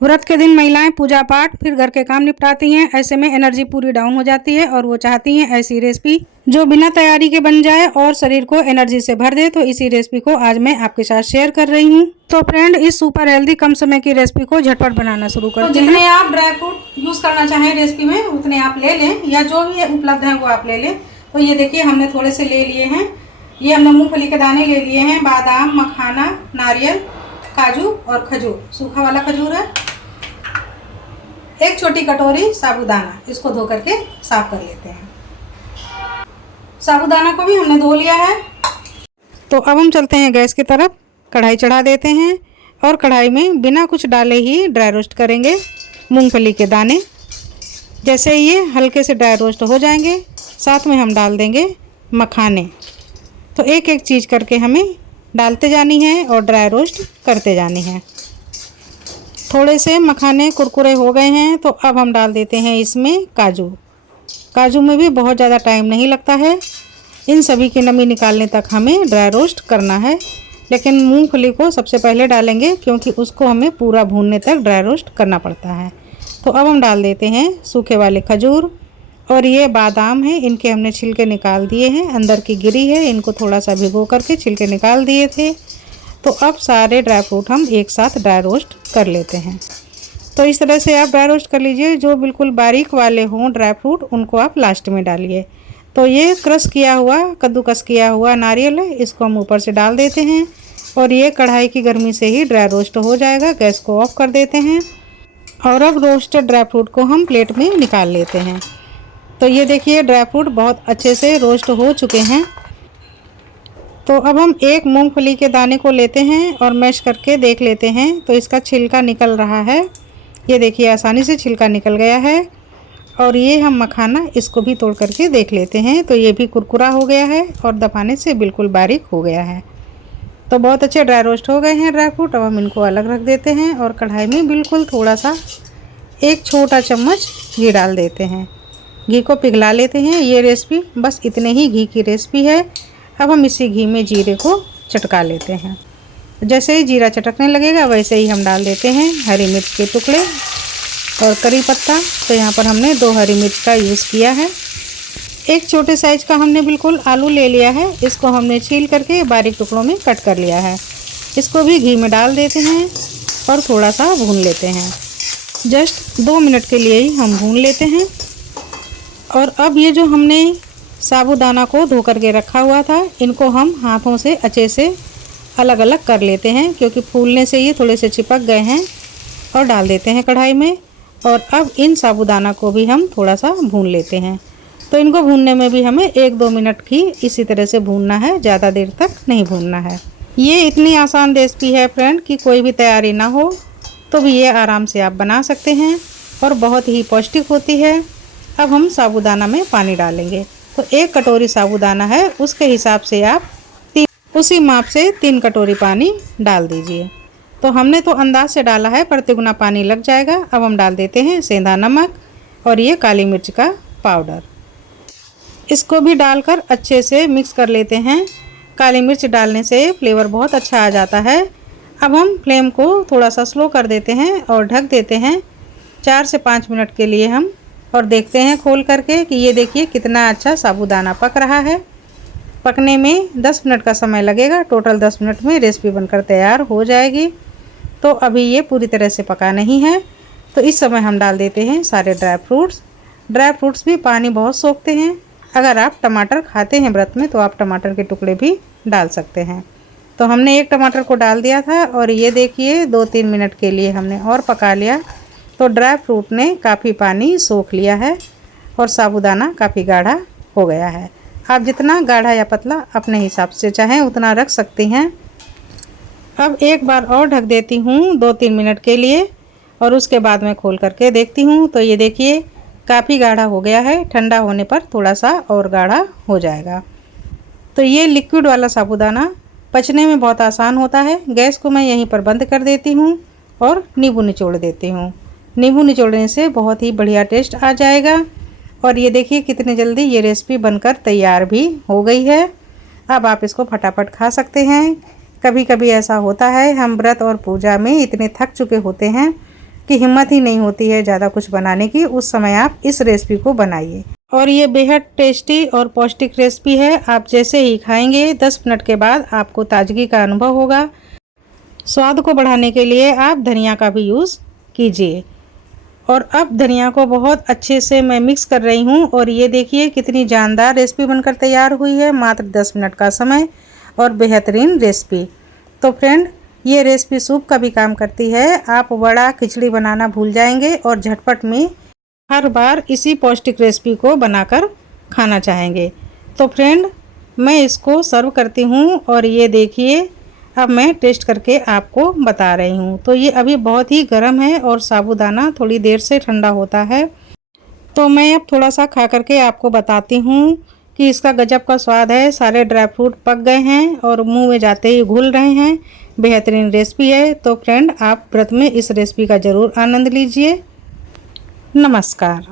व्रत के दिन महिलाएं पूजा पाठ फिर घर के काम निपटाती हैं। ऐसे में एनर्जी पूरी डाउन हो जाती है और वो चाहती हैं ऐसी रेसिपी जो बिना तैयारी के बन जाए और शरीर को एनर्जी से भर दे। तो इसी रेसिपी को आज मैं आपके साथ शेयर कर रही हूँ। तो फ्रेंड, इस सुपर हेल्दी कम समय की रेसिपी को झटपट बनाना शुरू करते हैं। जितने आप ड्राई फ्रूट यूज करना चाहें रेसिपी में उतने आप ले लें, या जो भी उपलब्ध है वो आप ले लें। तो ये देखिए हमने थोड़े से ले लिए हैं। ये हमने मूंगफली के दाने ले लिए हैं, बादाम, मखाना, नारियल, काजू और खजूर, सूखा वाला खजूर है। एक छोटी कटोरी साबूदाना, इसको धो करके साफ कर लेते हैं। साबूदाना को भी हमने धो लिया है। तो अब हम चलते हैं गैस की तरफ, कढ़ाई चढ़ा देते हैं और कढ़ाई में बिना कुछ डाले ही ड्राई रोस्ट करेंगे मूंगफली के दाने। जैसे ये हल्के से ड्राई रोस्ट हो जाएंगे, साथ में हम डाल देंगे मखाने। तो एक एक चीज़ करके हमें डालते जानी है और ड्राई रोस्ट करते जानी है। थोड़े से मखाने कुरकुरे हो गए हैं, तो अब हम डाल देते हैं इसमें काजू। काजू में भी बहुत ज़्यादा टाइम नहीं लगता है। इन सभी की नमी निकालने तक हमें ड्राई रोस्ट करना है, लेकिन मूंगफली को सबसे पहले डालेंगे क्योंकि उसको हमें पूरा भूनने तक ड्राई रोस्ट करना पड़ता है। तो अब हम डाल देते हैं सूखे वाले खजूर और ये बादाम है, इनके हमने छिलके निकाल दिए हैं, अंदर की गिरी है, इनको थोड़ा सा भिगो करके छिलके निकाल दिए थे। तो अब सारे ड्राई फ्रूट हम एक साथ ड्राई रोस्ट कर लेते हैं। तो इस तरह से आप ड्राई रोस्ट कर लीजिए। जो बिल्कुल बारीक वाले हों ड्राई फ्रूट, उनको आप लास्ट में डालिए। तो ये क्रश किया हुआ, कद्दूकस किया हुआ नारियल है, इसको हम ऊपर से डाल देते हैं और ये कढ़ाई की गर्मी से ही ड्राई रोस्ट हो जाएगा। गैस को ऑफ कर देते हैं और अब रोस्टेड ड्राई फ्रूट को हम प्लेट में निकाल लेते हैं। तो ये देखिए ड्राई फ्रूट बहुत अच्छे से रोस्ट हो चुके हैं। तो अब हम एक मूंगफली के दाने को लेते हैं और मैश करके देख लेते हैं। तो इसका छिलका निकल रहा है, ये देखिए आसानी से छिलका निकल गया है। और ये हम मखाना, इसको भी तोड़ करके देख लेते हैं। तो ये भी कुरकुरा हो गया है और दबाने से बिल्कुल बारीक हो गया है। तो बहुत अच्छे ड्राई रोस्ट हो गए हैं ड्राई फ्रूट। अब हम इनको अलग रख देते हैं और कढ़ाई में बिल्कुल थोड़ा सा, एक छोटा चम्मच घी डाल देते हैं। घी को पिघला लेते हैं। ये रेसिपी बस इतने ही घी की रेसिपी है। अब हम इसी घी में जीरे को चटका लेते हैं। जैसे ही जीरा चटकने लगेगा वैसे ही हम डाल देते हैं हरी मिर्च के टुकड़े और करी पत्ता। तो यहाँ पर हमने 2 हरी मिर्च का यूज़ किया है। एक छोटे साइज का हमने बिल्कुल आलू ले लिया है, इसको हमने छील करके बारीक टुकड़ों में कट कर लिया है। इसको भी घी में डाल देते हैं और थोड़ा सा भून लेते हैं। जस्ट 2 मिनट के लिए ही हम भून लेते हैं। और अब ये जो हमने साबूदाना को धो करके रखा हुआ था, इनको हम हाथों से अच्छे से अलग अलग कर लेते हैं क्योंकि फूलने से ये थोड़े से चिपक गए हैं। और डाल देते हैं कढ़ाई में। और अब इन साबूदाना को भी हम थोड़ा सा भून लेते हैं। तो इनको भूनने में भी हमें 1-2 मिनट की इसी तरह से भूनना है, ज़्यादा देर तक नहीं भूनना है। ये इतनी आसान रेसिपी है फ्रेंड कि कोई भी तैयारी ना हो तो भी ये आराम से आप बना सकते हैं और बहुत ही पौष्टिक होती है। अब हम साबूदाना में पानी डालेंगे। तो 1 कटोरी साबूदाना है, उसके हिसाब से आप उसी माप से 3 कटोरी पानी डाल दीजिए। तो हमने तो अंदाज से डाला है, पर तिगुना पानी लग जाएगा। अब हम डाल देते हैं सेंधा नमक और ये काली मिर्च का पाउडर। इसको भी डालकर अच्छे से मिक्स कर लेते हैं। काली मिर्च डालने से फ्लेवर बहुत अच्छा आ जाता है। अब हम फ्लेम को थोड़ा सा स्लो कर देते हैं और ढक देते हैं 4 से 5 मिनट के लिए हम। और देखते हैं खोल करके कि ये देखिए कितना अच्छा साबूदाना पक रहा है। पकने में 10 मिनट का समय लगेगा। टोटल 10 मिनट में रेसिपी बनकर तैयार हो जाएगी। तो अभी ये पूरी तरह से पका नहीं है। तो इस समय हम डाल देते हैं सारे ड्राई फ्रूट्स। ड्राई फ्रूट्स भी पानी बहुत सोखते हैं। अगर आप टमाटर खाते हैं व्रत में तो आप टमाटर के टुकड़े भी डाल सकते हैं। तो हमने 1 टमाटर को डाल दिया था और ये देखिए 2-3 मिनट के लिए हमने और पका लिया। तो ड्राई फ्रूट ने काफ़ी पानी सोख लिया है और साबूदाना काफ़ी गाढ़ा हो गया है। आप जितना गाढ़ा या पतला अपने हिसाब से चाहें उतना रख सकती हैं। अब एक बार और ढक देती हूँ 2-3 मिनट के लिए और उसके बाद मैं खोल करके देखती हूँ। तो ये देखिए काफ़ी गाढ़ा हो गया है। ठंडा होने पर थोड़ा सा और गाढ़ा हो जाएगा। तो ये लिक्विड वाला साबूदाना पचने में बहुत आसान होता है। गैस को मैं यहीं पर बंद कर देती हूँ और नींबू निचोड़ देती हूँ। नींबू निचोड़ने से बहुत ही बढ़िया टेस्ट आ जाएगा। और ये देखिए कितनी जल्दी ये रेसिपी बनकर तैयार भी हो गई है। अब आप इसको फटाफट खा सकते हैं। कभी कभी ऐसा होता है हम व्रत और पूजा में इतने थक चुके होते हैं कि हिम्मत ही नहीं होती है ज़्यादा कुछ बनाने की, उस समय आप इस रेसिपी को बनाइए। और ये बेहद टेस्टी और पौष्टिक रेसिपी है। आप जैसे ही खाएंगे 10 मिनट के बाद आपको ताजगी का अनुभव होगा। स्वाद को बढ़ाने के लिए आप धनिया का भी यूज़ कीजिए। और अब धनिया को बहुत अच्छे से मैं मिक्स कर रही हूँ और ये देखिए कितनी जानदार रेसिपी बनकर तैयार हुई है। मात्र 10 मिनट का समय और बेहतरीन रेसिपी। तो फ्रेंड, ये रेसिपी सूप का भी काम करती है। आप वड़ा खिचड़ी बनाना भूल जाएंगे और झटपट में हर बार इसी पौष्टिक रेसिपी को बनाकर खाना चाहेंगे। तो फ्रेंड, मैं इसको सर्व करती हूँ और ये देखिए अब मैं टेस्ट करके आपको बता रही हूँ। तो ये अभी बहुत ही गर्म है और साबूदाना थोड़ी देर से ठंडा होता है। तो मैं अब थोड़ा सा खा करके आपको बताती हूँ कि इसका गजब का स्वाद है। सारे ड्राई फ्रूट पक गए हैं और मुंह में जाते ही घुल रहे हैं। बेहतरीन रेसिपी है। तो फ्रेंड, आप व्रत में इस रेसिपी का ज़रूर आनंद लीजिए। नमस्कार।